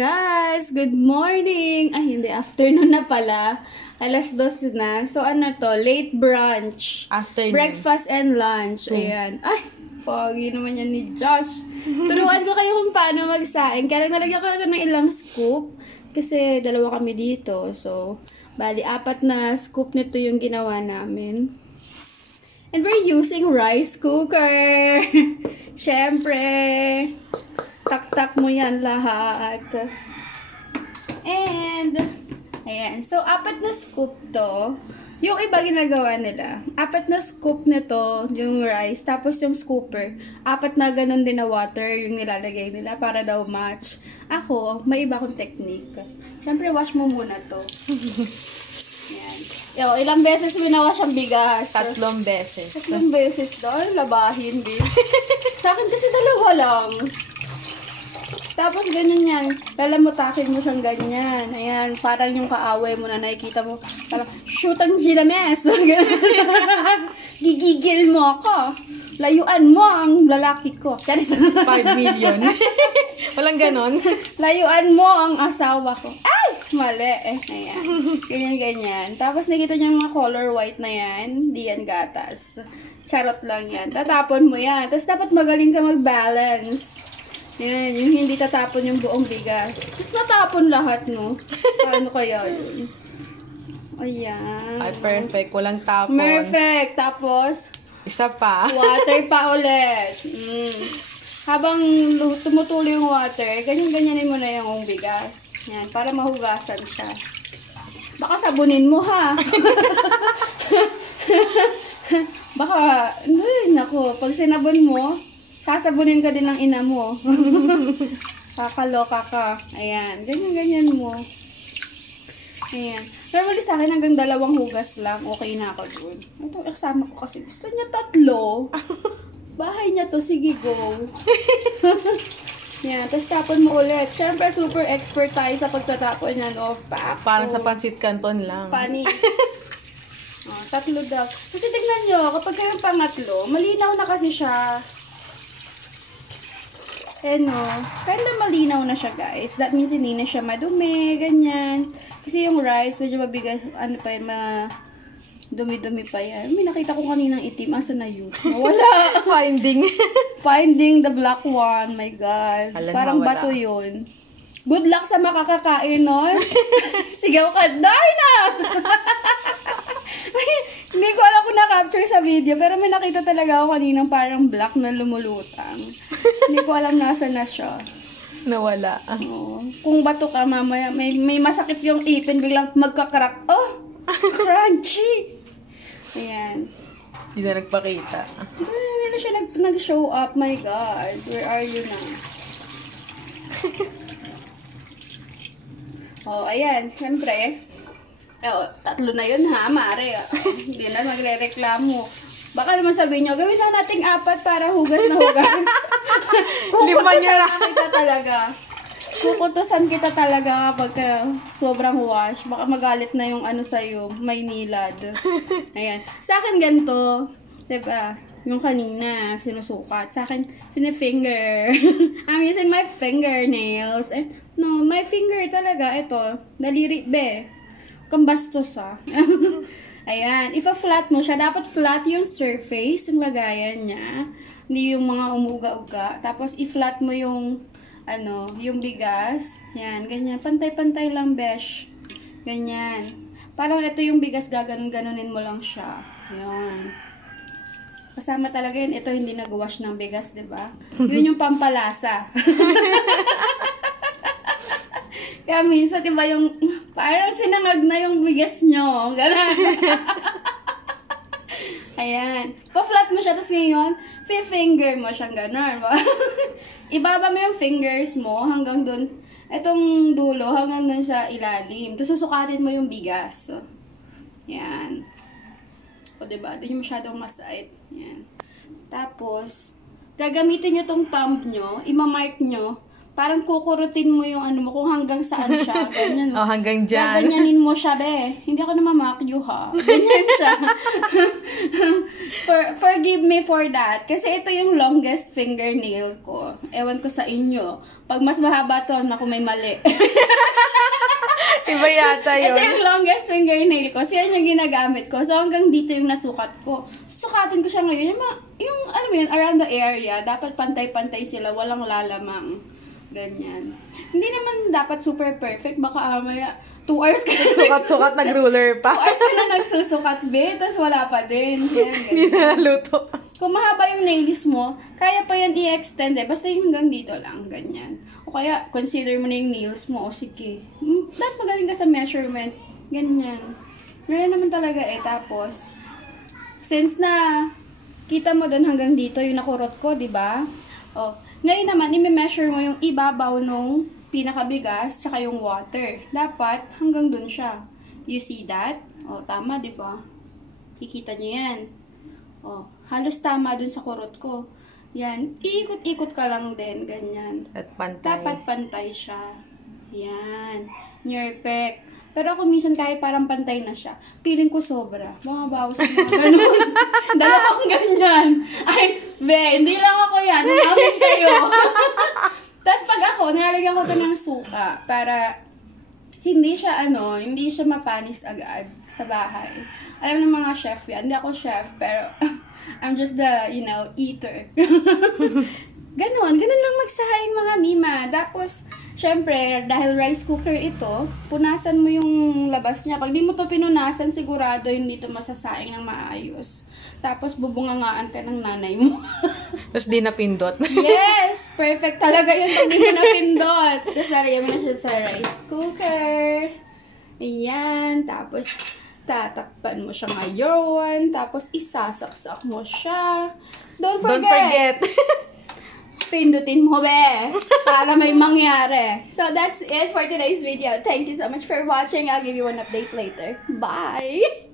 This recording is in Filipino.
Guys, good morning! Ay, hindi. Afternoon na pala. Alas 2 na. So, ano to? Late brunch. Afternoon. Breakfast and lunch. Ayan. Ay, pogi naman yan ni Josh. Turuan ko kayo kung paano magsaing. Kaya nalagyan ko ito ng ilang scoop. Kasi dalawa kami dito. So, bali, 4 na scoop nito yung ginawa namin. And we're using rice cooker. Syempre. Tak-tak mo yan lahat. And, ayan. So, 4 na scoop to. Yung iba ginagawa nila. 4 na scoop nito, yung rice. Tapos yung scooper. 4 na ganun din na water yung nilalagay nila para daw match. Ako, may iba akong technique. Siyempre, wash mo muna to. Ayan. Yo, ilang beses winawash ang bigas? 3 beses. 3 beses daw. Labahin, din. Sa akin kasi 2 lang. Tapos ganyan yan. Lalamutakin mo siyang ganyan. Ayan, parang yung kaaway mo na nakikita mo. Parang, shoot ang ginames. Gigigil mo ako. Layuan mo ang lalaki ko. 5 million. Walang ganon. Layuan mo ang asawa ko. Ay! Mali eh. Ayan. Ganyan-ganyan. Tapos nakita niyo yung mga color white na yan. Di yan gatas. Charot lang yan. Tatapon mo yan. Tapos dapat magaling ka mag-balance. Yan, yung hindi tatapon yung buong bigas. Tapos natapon lahat, no? Paano kaya yun? Ayan. Ay, perfect. Walang tapon. Perfect. Tapos, isa pa. water pa ulit. Habang tumutulo yung water, ganyan-ganyanin mo na yung bigas. Yan, para mahugasan siya. Baka sabunin mo, ha? Baka, naku, pag sinabon mo, sasabunin ka din ng ina mo. Kakaloka ka. Ayan. Ganyan-ganyan mo. Ayan. Normally sa akin hanggang 2 hugas lang. Okay na ako dun. Ito, kasama ko kasi. Gusto niya 3. Bahay niya to. Sige, go. Yan. Tapos tapon mo ulit. Siyempre, super expert tayo sa pagtatapon yan. Parang sa pansit canton lang. Panis. 3 daw. Kasi tignan nyo, kapag kayong pangatlo, malinaw na kasi siya. Kaya malinaw na siya, guys. That means hindi na siya madumi, ganyan. Kasi yung rice, medyo mabigat, dumi-dumi pa yan. May nakita ko kaninang itim. Asa na yun? Wala. Finding the black one. My God. Parang bato yun. Good luck sa makakakain, no? Sigaw ka, Darna! Hindi ko alam kung na-capture sa video, pero may nakita talaga ako kaninang parang black na lumulutang. Hindi ko alam nasa na siya. Nawala. Kung bato ka mamaya, may masakit yung ipin, biglang magkakrak. Oh! Crunchy! Ayan. Hindi na nagpakita. Hindi na siya nag-show up. My God. Where are you now? Ayan. Siyempre. 3 na yun ha, Mare. Hindi na magre-reklamo. Baka naman sabihin nyo, gawin na nating 4 para hugas na hugas. Kukutusan kita talaga kapag sobrang wash. Baka magalit na yung sa'yo, may nilad. Ayan. Sa akin ganito, diba? Yung kanina, sinusukat. Sa akin, finger. I'm using my fingernails. No, my finger talaga. Ito, daliri, be. Kung bastos, ha. Ayan. Ipa-flat mo siya. Dapat flat yung surface, yung lagayan niya. Hindi yung mga umuga-uga. Tapos, i-flat mo yung, yung bigas. Yan, ganyan. Pantay-pantay lang, besh. Ganyan. Parang ito yung bigas, gaganon-ganonin mo lang siya. Yan. Kasama talaga yun. Ito, hindi nag-wash ng bigas, diba? Yun yung pampalasa. Kaya minsan, diba yung, parang sinangag na yung bigas nyo. Ganun. Ayan. Pa-flat mo siya, tapos ngayon, finger mo siyang ganun. Ibaba mo yung fingers mo hanggang dun, etong dulo, hanggang dun sa ilalim. Tapos susukatin mo yung bigas. Ayan. O diba, di nyo masyadong masait. Ayan. Tapos, gagamitin nyo tong thumb nyo, imamark nyo, parang kukurutin mo yung ano mo, kung hanggang saan siya. Ganyan. Oh, hanggang dyan. Gaganyanin mo siya, be. Hindi ako namamakyo, ha. Ganyan siya. Forgive me for that. Kasi ito yung longest fingernail ko. Ewan ko sa inyo. Pag mas mahaba to, naku, may mali. Iba yata yun. Ito yung longest fingernail ko. So, yan yung ginagamit ko. So, hanggang dito yung nasukat ko. Susukatin ko siya ngayon. Yung ano mo yun, around the area, dapat pantay-pantay sila. Walang lalamang. Ganyan. Hindi naman dapat super perfect. Baka maya 2 hours ka na Sukat-sukat, nag-ruler 2 pa. hours ka na nagsusukat, be. Tapos wala pa din. Hindi na naluto. Kung mahaba yung nails mo, kaya pa yan i-extend eh. Basta yung hanggang dito lang. Ganyan. O kaya, consider mo na yung nails mo. O sige. Dapat magaling ka sa measurement. Ganyan. Ganyan naman talaga eh. Tapos, since na kita mo doon hanggang dito yung nakurot ko, di ba? O, ngayon naman, i-measure mo yung ibabaw nung pinakabigas tsaka yung water. Dapat hanggang dun siya. You see that? O, tama, di ba? Kikita niyo yan. O, halos tama dun sa kurot ko. Yan. Iikot-ikot ka lang din. Ganyan. At pantay. Dapat pantay siya. Yan. Perfect. Pero ako minsan kahit parang pantay na siya, feeling ko sobra. Bumabawas sa mga ganun. Dalawang ganyan. Ay, be, hindi lang ako yan. Umamin kayo. Tapos pag ako, nilalagyan ko ito ng suka para hindi siya mapanis agad sa bahay. Alam ng mga chef yan. Hindi ako chef, pero I'm just the, eater. Ganun lang magsahayang mga mima. Tapos, syempre, dahil rice cooker ito, punasan mo yung labas niya. Pag di mo to pinunasan, sigurado hindi to masasaing ng maayos. Tapos, bubungangaan ka ng nanay mo. Tapos di napindot. Yes! Perfect talaga yun pag di mo napindot. Tapos, lalagyan mo na siya sa rice cooker. Ayan. Tapos, tatakpan mo siya ngayon. Tapos, isasaksak mo siya. Don't forget. Pindutin mo, be. Para may mangyari. So, that's it for today's video. Thank you so much for watching. I'll give you an update later. Bye!